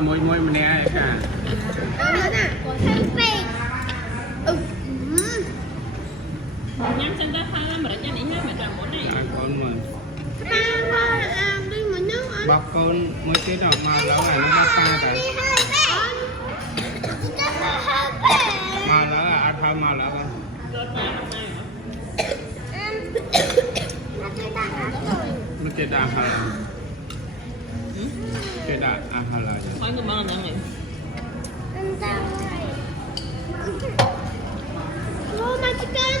môi môi mình nè cả nhắm chân ta pha mà đã cho nãy mà làm món này con mà bọc con mới cái đầu mà lỡ là nó pha tại mà lỡ là ăn thơm mà lỡ con nó cái đà hà là cái đà hà là khoai cái bông này Oh, my chicken!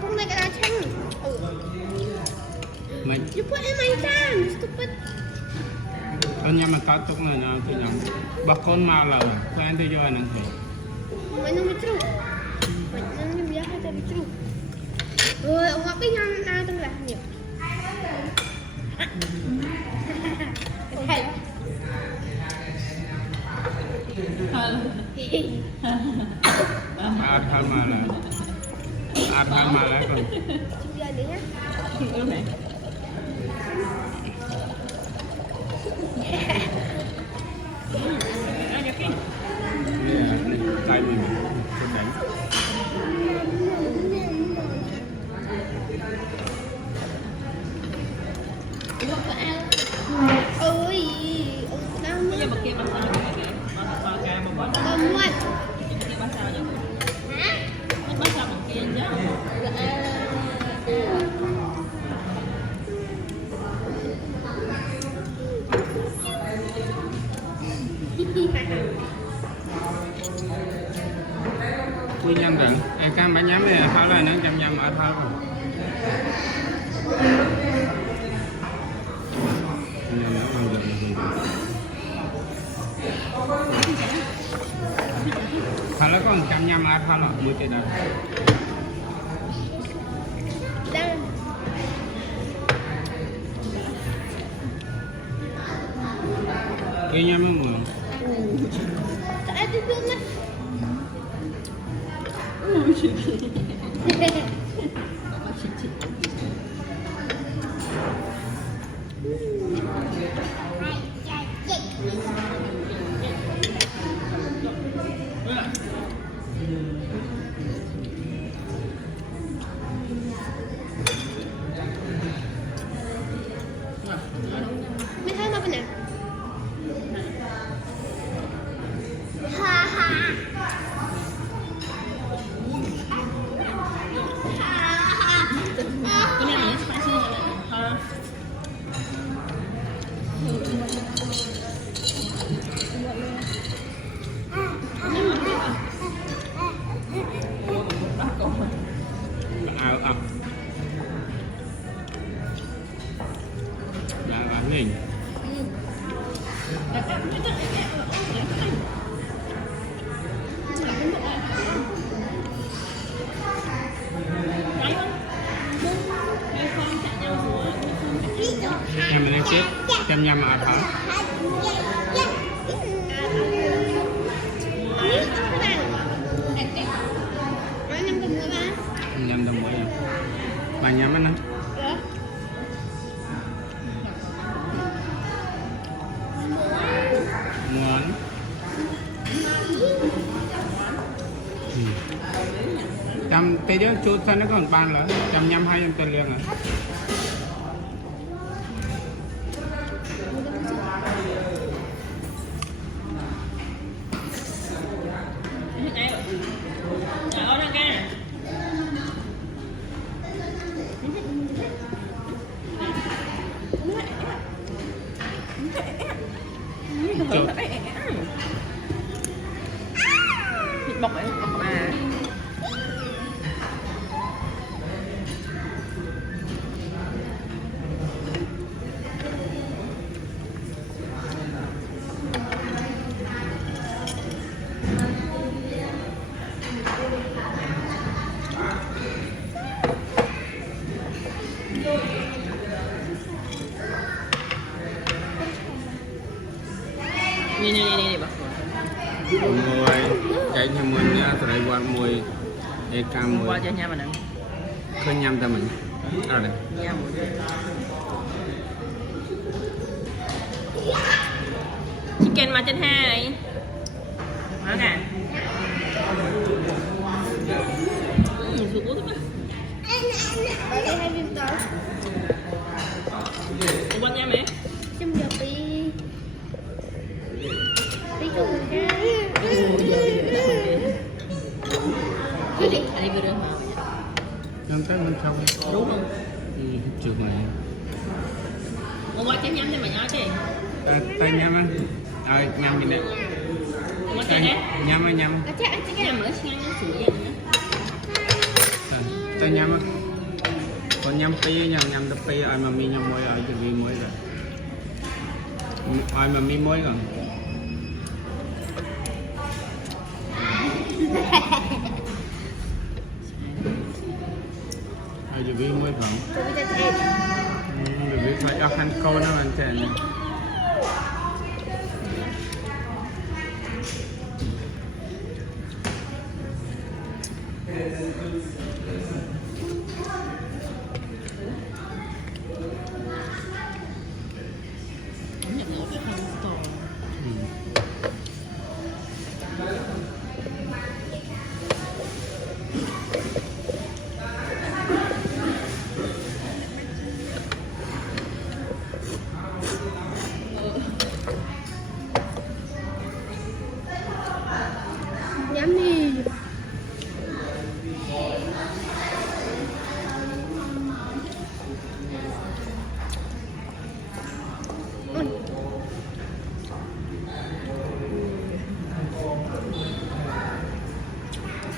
Không này cái lá chanh. Mày You put in my hand, stupid. anh nhắm mà cắt tục này nào thì nhắm bọc con mà là phải anh tôi cho anh ăn thử Mày nung bitru. Mày nung biar kita bitru. Rồi, ông ngọc cái nhăn na từng là nhiều. Hay. ăn thơm mà là còn Chúng ta đi nhá. ừ này tay mình sẽ đánh Ôi, ông đang bây giờ bật kia bật sao kìa bật cà mà bật Cầm ngoan. kia bật sao vậy Hả? nó bật sao bằng kia chứ quy nhân rằng cam bánh nhắm này tháo lại nó nhầm ở tháo rồi tháo nó còn nhầm ở tháo rồi mới cái đó Đang. quy nhân mới mượn Tại tôi thương á. Mày thấy apa nè? Ha ha. cái này là spicy rồi ha ảo ảo là mình nhầm mình ăn tiếp nhầm ở thở nhầm đồng mũi bà nhầm anh muốn trăm cái đó chút sao nó còn ban nữa 152 em tiền liền rồi thịt bọc ấy bọc mà Ini bác. Mùi cái như mùi nha, tôi đây qua mùi cái cam mùi. Qua cho nhà mình ăn. Khơi nhâm cho mình. À đây. Nhâm. chicken mà trên hai đó nè sụp bút đó Ở đây 2 viên tỏi. quanh nha mẹ Chăm giờ đi. Đi cùng ra. đây vừa được hả Trong cái bên trong đúng không Chụp mày hôm qua chém nhắm cho mày nhớ chứ tay nhắm á nhắm gì nè hôm qua chém nhắm á nhắm À, chắc anh sẽ cái cái này mới sang nó sủi vậy nữa tay nhắm á còn nhắm pi nhắm tập pi ai mà mi nhắm môi ai thì mi môi rồi ai mà mi môi rồi ai thì mi môi không Tôi biết là em. vì phải cho khăn câu nó làm chèn nhận được cái không store Yummy.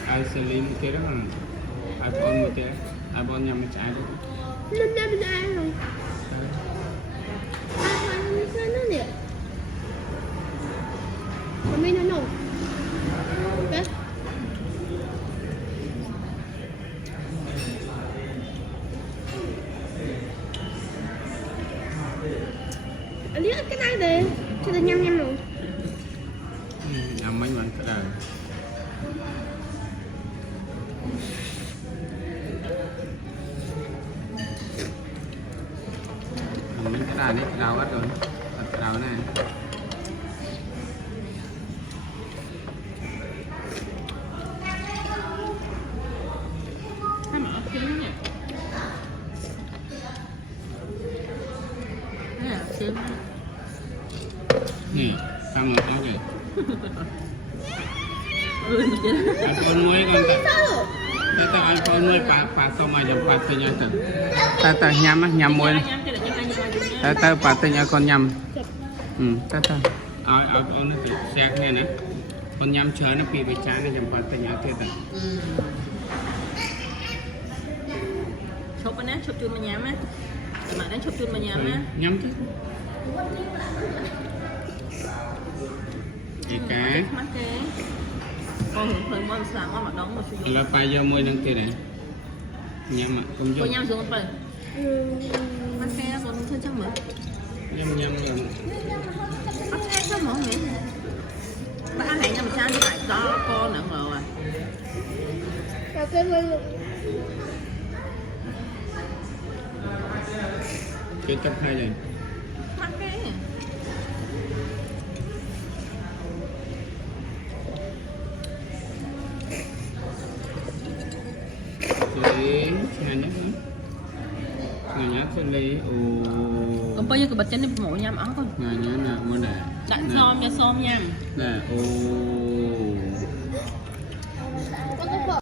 ai xử lý một cái đó là ai con một cái ai con nhầm một trái đó Lên đây bên ai rồi. Ai mà nó nè. Còn mình nó nổ. Đấy. Anh biết cái này đi. Cho tôi nhâm rồi. nhầm mấy bạn cái đời mình cái đài này cái đầu hết rồi cái đầu này cái mở kính nè cái là xương nè xong rồi có gì chứ ai con mới con Sao? ta ai con mới phá xong mà nhầm phá tình nhau ta nhầm á nhầm môi ta phá tình nhau con nhầm ta ai con nó bị sẹt này nè con nhầm chơi nó bị chán nó nhầm phá tình nhau thế ta chốt bên đó chốt chun mà nhắm á mà đánh chốt chun mà nhắm á nhầm chứ gì cả mắt cái con hưởng thời món sáng qua mặt đóng một chút là phải giờ môi đang thế này nhầm mà không cô dùng nhắm xuống một phần mắt cái con chân chắc mở nhầm rồi mắt cái chắc mở hả ba hãy nằm sao như vậy đó con nữa rồi Cà phê mơ luôn. cái cấp hai rồi mắt cái xử lý ngày nhát xử lý còn bao nhiêu cái bịch trên đi mổ nhắm áo con ngày nhát nào mà nè đặng xôm cho xôm nhắm nè Con có phở.